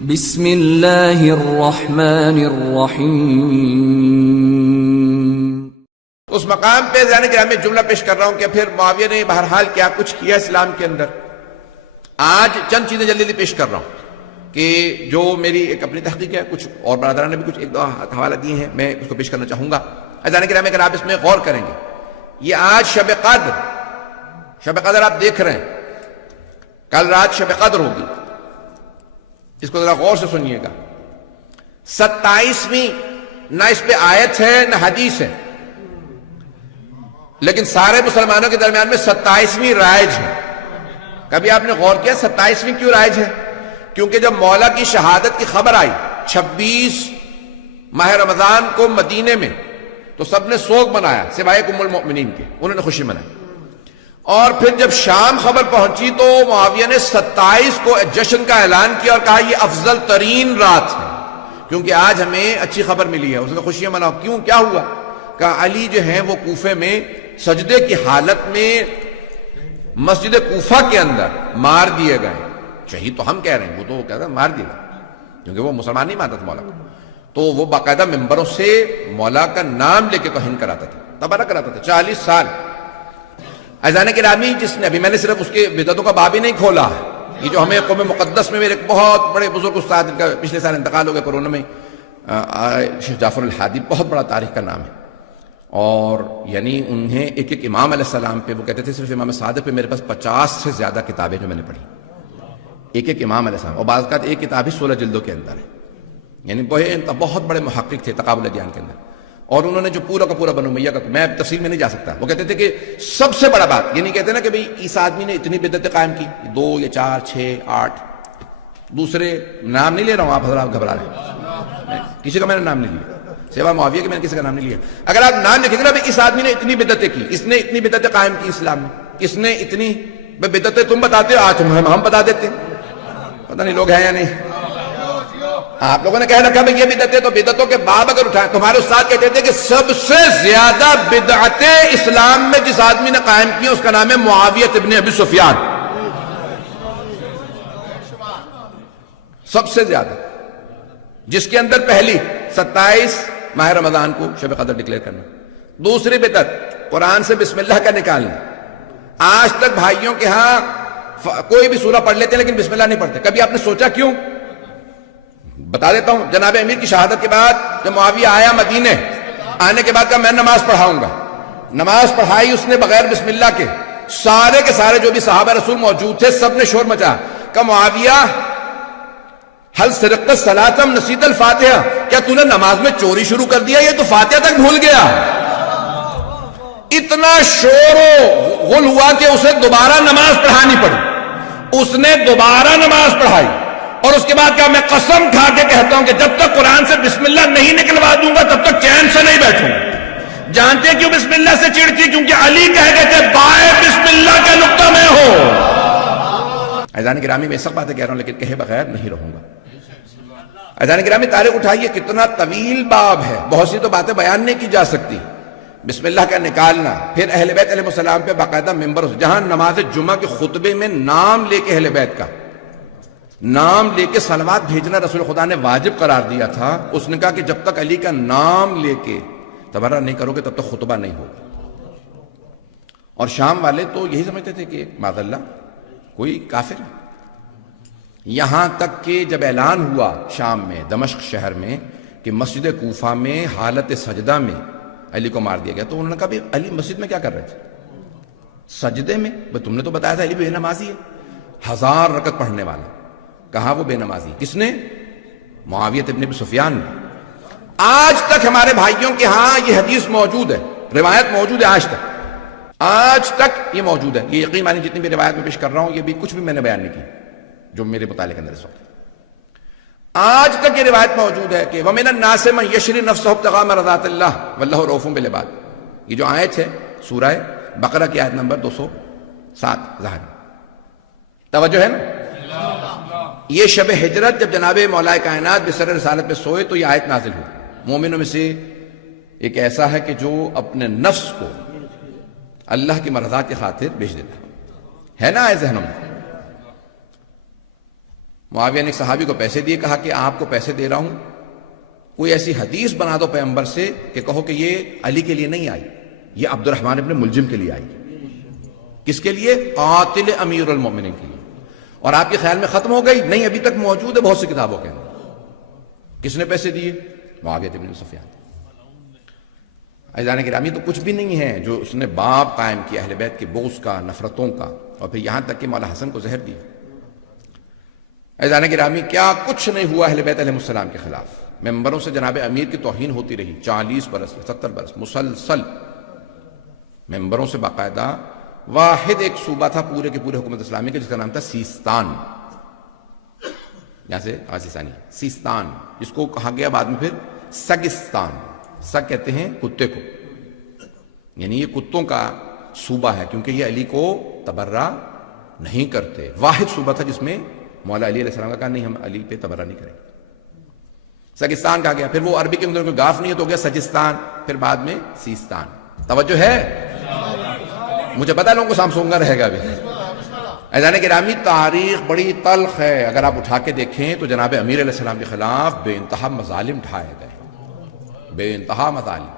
بسم اللہ الرحمن الرحیم۔ اس مقام پہ میں جملہ پیش کر رہا ہوں کہ پھر معاویہ نے بہرحال کیا کچھ کیا اسلام کے اندر۔ آج چند چیزیں جلدی پیش کر رہا ہوں کہ جو میری ایک اپنی تحقیق ہے، کچھ اور برادران نے بھی کچھ ایک دو حوالہ دیے ہیں، میں اس کو پیش کرنا چاہوں گا۔ اگر آپ اس میں غور کریں گے، یہ آج شب قدر آپ دیکھ رہے ہیں، کل رات شب قدر ہوگی، اس کو ذرا غور سے سنیے گا۔ 27ویں نہ اس پہ آیت ہے نہ حدیث ہے، لیکن سارے مسلمانوں کے درمیان میں 27ویں رائج ہے۔ کبھی آپ نے غور کیا 27ویں کیوں رائج ہے؟ کیونکہ جب مولا کی شہادت کی خبر آئی 26 ماہ رمضان کو مدینے میں، تو سب نے سوگ منایا سوائے ام المؤمنین کے، انہوں نے خوشی منائی۔ اور پھر جب شام خبر پہنچی تو معاویہ نے 27 کو جشن کا اعلان کیا اور کہا یہ افضل ترین رات ہے، کیونکہ آج ہمیں اچھی خبر ملی ہے۔ اس نے خوشیاں مناؤ۔ کیوں، کیا ہوا؟ کہا علی جو ہیں وہ کوفے میں سجدے کی حالت میں مسجد کوفہ کے اندر مار دیے گئے۔ شہید تو ہم کہہ رہے ہیں، وہ تو کہتا ہے مار دیا گیا، کیونکہ وہ مسلمان نہیں مانتا تھا مولا کو۔ تو وہ باقاعدہ ممبروں سے مولا کا نام لے کے توہین کراتا تھا، تبرہ کراتا تھا 40 سال۔ عزیزان گرامی، جس نے ابھی میں نے صرف اس کے بدعتوں کا باب ہی نہیں کھولا ہے، یہ جو ہمیں قوم مقدس میں میرے ایک بہت بڑے بزرگ استاد، ان کا پچھلے سال انتقال ہو گیا کورونا میں، شیخ جعفر الحادی، بہت بڑا تاریخ کا نام ہے۔ اور یعنی انہیں ایک ایک امام علیہ السلام پہ، وہ کہتے تھے صرف امام صادق پہ میرے پاس 50 سے زیادہ کتابیں جو میں نے پڑھی، ایک ایک امام علیہ السلام، اور بعض اوقات ایک کتاب ہی 16 جلدوں کے اندر ہے۔ یعنی بہت بڑے محقق تھے تقابل ادیان کے اندر، اور انہوں نے جو پورا کا پورا بنو امیہ کا، میں تفصیل میں نہیں جا سکتا، وہ کہتے تھے کہ سب سے بڑا بات، یہ نہیں کہتے نا کہ بھئی اس آدمی نے اتنی بدعتیں قائم کی، 2 یا 4 6 8، دوسرے نام نہیں لے رہا ہوں، آپ حضرات گھبرا رہے ہیں، کسی کا میں نے نام نہیں لیا سوا معاویہ کے، میں نے کسی کا نام نہیں لیا۔ اگر آپ نام لکھیں گے نا بھئی اس آدمی نے اتنی بدعتیں کی، اس نے اتنی بدعتیں قائم کی اسلام میں، اس نے اتنی بدعتیں، تم بتاتے ہو، آج ہم بتا دیتے ہیں، پتہ نہیں لوگ ہیں یا نہیں۔ آپ لوگوں نے کہہ رکھا بھئی یہ بدعتیں، تو بدعتوں کے باب اگر اٹھائیں، تمہارے استاد کہتے تھے کہ سب سے زیادہ بدعتیں اسلام میں جس آدمی نے قائم کی اس کا نام ہے معاویہ ابن ابی سفیان، سب سے زیادہ، جس کے اندر پہلی 27 ماہ رمضان کو شب قدر ڈکلیئر کرنا، دوسری بدعت قرآن سے بسم اللہ کا نکالنا۔ آج تک بھائیوں کے ہاں کوئی بھی سورہ پڑھ لیتے ہیں لیکن بسم اللہ نہیں پڑھتے، کبھی آپ نے سوچا کیوں؟ بتا دیتا ہوں۔ جناب امیر کی شہادت کے بعد جب معاویہ آیا مدینے، آنے کے بعد کہا میں نماز پڑھاؤں گا، نماز پڑھائی اس نے بغیر بسم اللہ کے، سارے کے سارے جو بھی صحابہ رسول موجود تھے سب نے شور مچا، کہا معاویہ حل سرقت الصلاۃ نسیت الفاتحہ، کیا تو نے نماز میں چوری شروع کر دیا، یہ تو فاتحہ تک بھول گیا۔ اتنا شور و غل ہوا کہ اسے دوبارہ نماز پڑھانی پڑی، اس نے دوبارہ نماز پڑھائی، اور اس کے بعد کہا میں قسم کھا کے کہتا ہوں کہ جب تک قرآن سے بسم اللہ نہیں نکلوا دوں گا تب تک چین سے نہیں بیٹھوں گا۔ جانتے کیوں بسم اللہ سے چڑھتی؟ کیونکہ علی کہہ گئے تھے بائے بسم اللہ کا نقطہ میں ہو۔ عزیزان گرامی، میں سب باتیں کہہ رہا ہوں لیکن کہے بغیر نہیں رہوں گا۔ عزیزان گرامی، تاریخ اٹھائیے، کتنا طویل باب ہے، بہت سی تو باتیں بیان نہیں کی جا سکتی۔ بسم اللہ کا نکالنا، پھر اہل بیت علیہ السلام پہ باقاعدہ ممبر، جہاں نماز جمعہ کے خطبے میں نام لے کے اہل بیت کا نام لے کے صلوات بھیجنا رسول خدا نے واجب قرار دیا تھا۔ اس نے کہا کہ جب تک علی کا نام لے کے تبرہ نہیں کرو گے تب تک خطبہ نہیں ہوگا۔ اور شام والے تو یہی سمجھتے تھے کہ معاذ اللہ کوئی کافر ہے، یہاں تک کہ جب اعلان ہوا شام میں، دمشق شہر میں، کہ مسجد کوفہ میں حالت سجدہ میں علی کو مار دیا گیا، تو انہوں نے کہا بھی علی مسجد میں کیا کر رہے تھے؟ سجدے میں؟ تم نے تو بتایا تھا علی بے نمازی ہے، 1000 رکعت پڑھنے والا، کہا وہ بے نمازی؟ کس نے؟ معاویہ ابن ابی سفیان نے۔ آج تک ہمارے بھائیوں کے ہاں یہ حدیث موجود ہے، روایت موجود ہے، آج تک یہ موجود ہے۔ یہ یقین مانی جتنی بھی روایت میں پیش کر رہا ہوں یہ بھی کچھ بھی میں نے بیان نہیں کی جو میرے مطالعے کے اندر اس وقت، آج تک یہ روایت موجود ہے کہ وَمِنَ النَّاسِ مَن يَشْرِي نَفْسَهُ ابْتِغَاءَ مَرْضَاتِ اللَّهِ وَاللَّهُ رَءُوفٌ بِالْعِبَادِ۔ یہ جو آیت ہے سورہ بقرہ کی آیت نمبر 207 ظاہر، توجہ ہے نا؟ یہ شب ہجرت جب جناب مولا کائنات بسر رسالت میں سوئے تو یہ آیت نازل ہوئی۔ مومنوں میں سے ایک ایسا ہے کہ جو اپنے نفس کو اللہ کی مرضات کی خاطر بیچ دیتا ہے نا؟ آئے ذہنوں میں معاویہ نے ایک صحابی کو پیسے دیے، کہا کہ آپ کو پیسے دے رہا ہوں، کوئی ایسی حدیث بنا دو پیغمبر سے کہ کہو کہ یہ علی کے لیے نہیں آئی، یہ عبد الرحمن ابن ملجم کے لیے آئی۔ کس کے لیے؟ قاتل امیر المومنین کے لیے۔ اور آپ کے خیال میں ختم ہو گئی؟ نہیں، ابھی تک موجود ہے بہت سی کتابوں کے اندر۔ کس نے پیسے دیے؟ معاویہ بن سفیان۔ عزیزان گرامی، تو کچھ بھی نہیں ہے جو اس نے باب قائم کیا اہل بیت کے بغض کا، نفرتوں کا، اور پھر یہاں تک کہ مولا حسن کو زہر دیا۔ عزیزان گرامی، کیا کچھ نہیں ہوا اہل بیت علیہ السلام کے خلاف؟ ممبروں سے جناب امیر کی توہین ہوتی رہی 40 برس 70 برس مسلسل، ممبروں سے باقاعدہ۔ واحد ایک صوبہ تھا پورے کے پورے حکومت اسلامی کے جس کا نام تھا سیستان، یہاں سے آسیستانی سیستان، جس کو کہا گیا بعد میں پھر سگستان۔ سگ کہتے ہیں کتے کو، یعنی یہ کتوں کا صوبہ ہے، کیونکہ یہ علی کو تبرہ نہیں کرتے۔ واحد صوبہ تھا جس میں مولا علی علیہ السلام کا کہا نہیں، ہم علی پہ تبرہ نہیں کریں گے۔ سگستان کہا گیا، پھر وہ عربی کے اندر کوئی گاف نہیں ہے تو ہو گیا سجستان، پھر بعد میں سیستان۔ توجہ ہے؟ مجھے پتا لوگوں کو سامسونگا رہے گا ابھی۔ عزیزان گرامی، تاریخ بڑی تلخ ہے، اگر آپ اٹھا کے دیکھیں تو جناب امیر علیہ السلام کے خلاف بے انتہا مظالم ڈھائے گئے، بے انتہا مظالم۔